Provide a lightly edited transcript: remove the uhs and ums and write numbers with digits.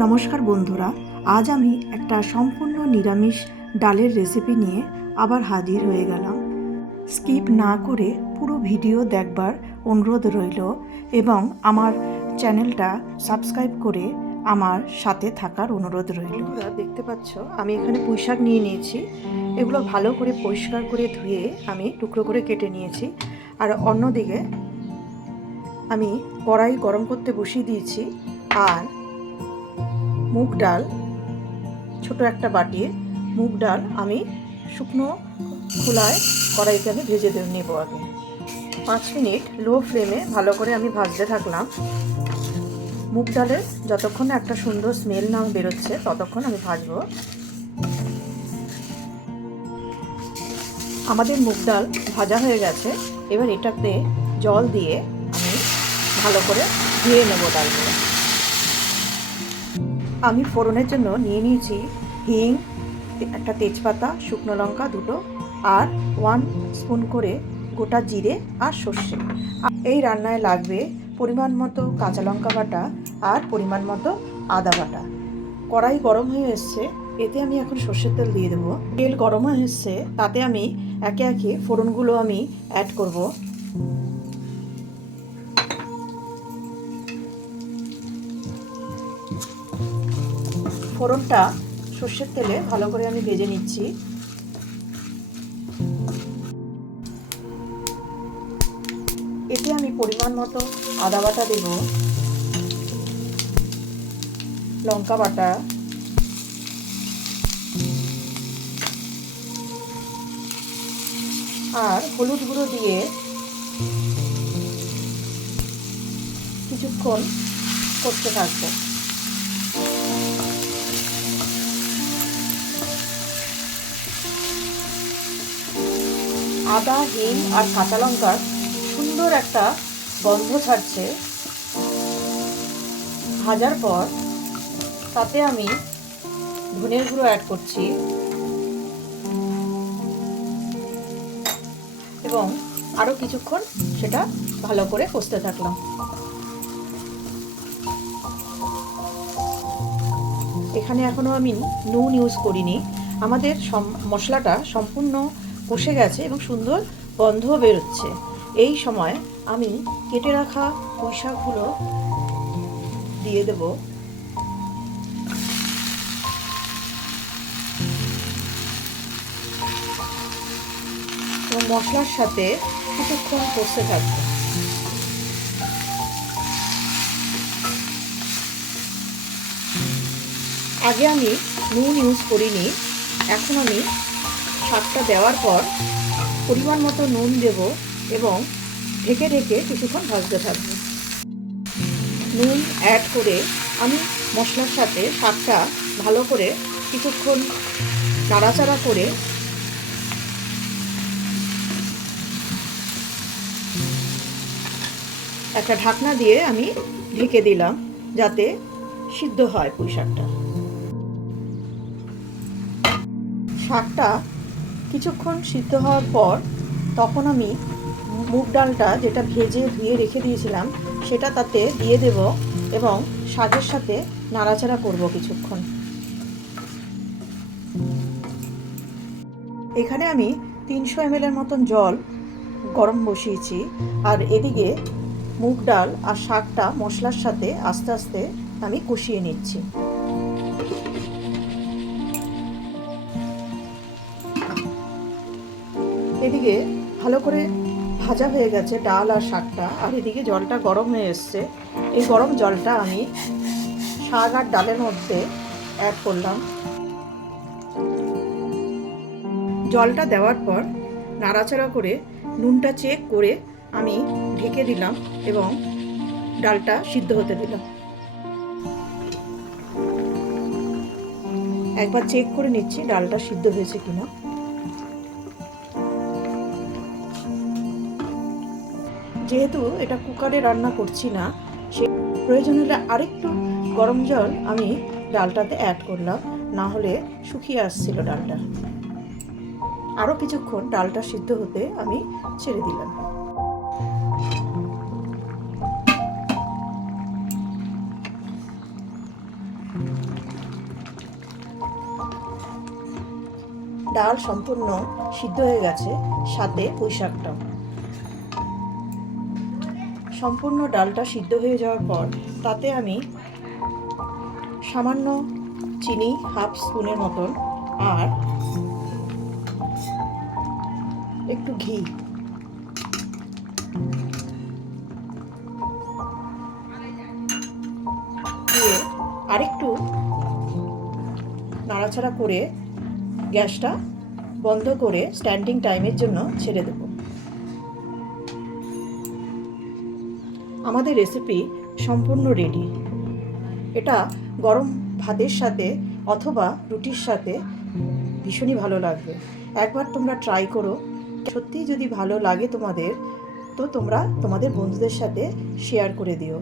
নমস্কার বন্ধুরা, আজ আমি একটা সম্পূর্ণ নিরামিষ ডালের রেসিপি নিয়ে আবার হাজির হয়ে গেলাম। স্কিপ না করে পুরো ভিডিও দেখবার অনুরোধ রইল এবং আমার চ্যানেলটা সাবস্ক্রাইব করে আমার সাথে থাকার অনুরোধ রইল। বন্ধুরা, দেখতে পাচ্ছ আমি এখানে পুঁইশাক নিয়ে নিয়েছি। এগুলো ভালো করে পরিষ্কার করে ধুয়ে আমি টুকরো করে কেটে নিয়েছি। আর অন্যদিকে আমি কড়াই গরম করতে বসিয়ে দিয়েছি। আর মুগ ডাল, ছোট একটা বাটির মুগ ডাল আমি শুকনো খোলায় কড়াইতে আমি ভেজে নেব। আগে 5 মিনিট লো ফ্লেমে ভালো করে আমি ভাজতে থাকলাম। মুগ ডালের যতক্ষণ একটা সুন্দর স্মেল না বেরোচ্ছে ততক্ষণ আমি ভাজবো। আমাদের মুগ ডাল ভাজা হয়ে গেছে। এবার এটাতে জল দিয়ে আমি ভালো করে ধুয়ে নেব ডালগুলো। আমি ফোড়নের জন্য নিয়ে নিয়েছি হিং, একটা তেজপাতা, শুকনো লঙ্কা দুটো, আর 1 স্পুন করে গোটা জিরে আর সর্ষে। এই রান্নায় লাগবে পরিমাণ মতো কাঁচা লঙ্কা বাটা আর পরিমাণ মতো আদা বাটা। কড়াই গরম হয়ে এসছে, এতে আমি এখন সর্ষের তেল দিয়ে দেবো। তেল গরম হয়ে এসছে, তাতে আমি একে একে ফোড়নগুলো আমি অ্যাড করব। ফোড়নটা সর্ষের তেলে ভালো করে আমি ভেজে নিচ্ছি। এতে আমি পরিমাণ মতো আদা বাটা দেব, লঙ্কা বাটা, আর হলুদ গুঁড়ো দিয়ে কিছুক্ষণ করতে থাকবো। আদা, হিং আর কাঁচা লঙ্কার সুন্দর একটা গন্ধ ছাড়ছে। ভাজার পর তাতে আমি ধনের গুঁড়ো অ্যাড করছি এবং আরও কিছুক্ষণ সেটা ভালো করে কষতে থাকলাম। এখানে এখনো আমি নুন ইউজ করিনি। আমাদের মশলাটা সম্পূর্ণ কষে গেছে এবং সুন্দর গন্ধও বেরোচ্ছে। এই সময় আমি কেটে রাখা পুঁইশাকগুলো দিয়ে দেব। এবং মশলার সাথে কিছুক্ষণ কষতে থাকবো। আগে আমি নুন ইউজ করিনি, এখন আমি শাকটা দেওয়ার পর পরিমাণ মতো নুন দেব এবং ঢেকে ঢেকে কিছুক্ষণ ভাজতে থাকব। নুন অ্যাড করে আমি মশলার সাথে শাকটা ভালো করে কিছুক্ষণ নাড়াচাড়া করে একটা ঢাকনা দিয়ে আমি ঢেকে দিলাম যাতে সিদ্ধ হয় পুঁই শাকটা। শাকটা কিছুক্ষণ সিদ্ধ হওয়ার পর তখন আমি মুগ ডালটা যেটা ভেজে ধুয়ে রেখে দিয়েছিলাম সেটা তাতে দিয়ে দেব এবং শাকের সাথে নাড়াচাড়া করব কিছুক্ষণ। এখানে আমি 300 ml এর মতন জল গরম বসিয়েছি আর এদিকে মুগ ডাল আর শাকটা মশলার সাথে আস্তে আস্তে আমি কষিয়ে নিচ্ছি। এদিকে ভালো করে ভাজা হয়ে গেছে ডাল আর শাকটা, আর এদিকে জলটা গরম হয়ে এসছে। এই গরম জলটা আমি শাক আর ডালের মধ্যে অ্যাড করলাম। জলটা দেওয়ার পর নাড়াচাড়া করে নুনটা চেক করে আমি ঢেকে দিলাম এবং ডালটা সিদ্ধ হতে দিলাম। একবার চেক করে নিচ্ছি ডালটা সিদ্ধ হয়েছে কিনা। যেহেতু এটা কুকারে রান্না করছি না, সে প্রয়োজন হলে আরেকটু গরম জল আমি ডালটাতে অ্যাড করলাম, না হলে শুকিয়ে আসছিল ডালটা। আরও কিছুক্ষণ ডালটা সিদ্ধ হতে আমি ছেড়ে দিলাম। ডাল সম্পূর্ণ সিদ্ধ হয়ে গেছে, সাথে পুঁই শাকটাও। সম্পূর্ণ ডালটা সিদ্ধ হয়ে যাওয়ার পর তাতে আমি সামান্য চিনি, হাফ স্পুনের মতন, আর একটু ঘি দিয়ে আরেকটু নাড়াচাড়া করে গ্যাসটা বন্ধ করে স্ট্যান্ডিং টাইমের জন্য ছেড়ে দেব। আমাদের রেসিপি সম্পূর্ণ রেডি। এটা গরম ভাতের সাথে অথবা রুটির সাথে ভীষণই ভালো লাগবে। একবার তোমরা ট্রাই করো। সত্যিই যদি ভালো লাগে তোমাদের, তো তোমরা তোমাদের বন্ধুদের সাথে শেয়ার করে দিও।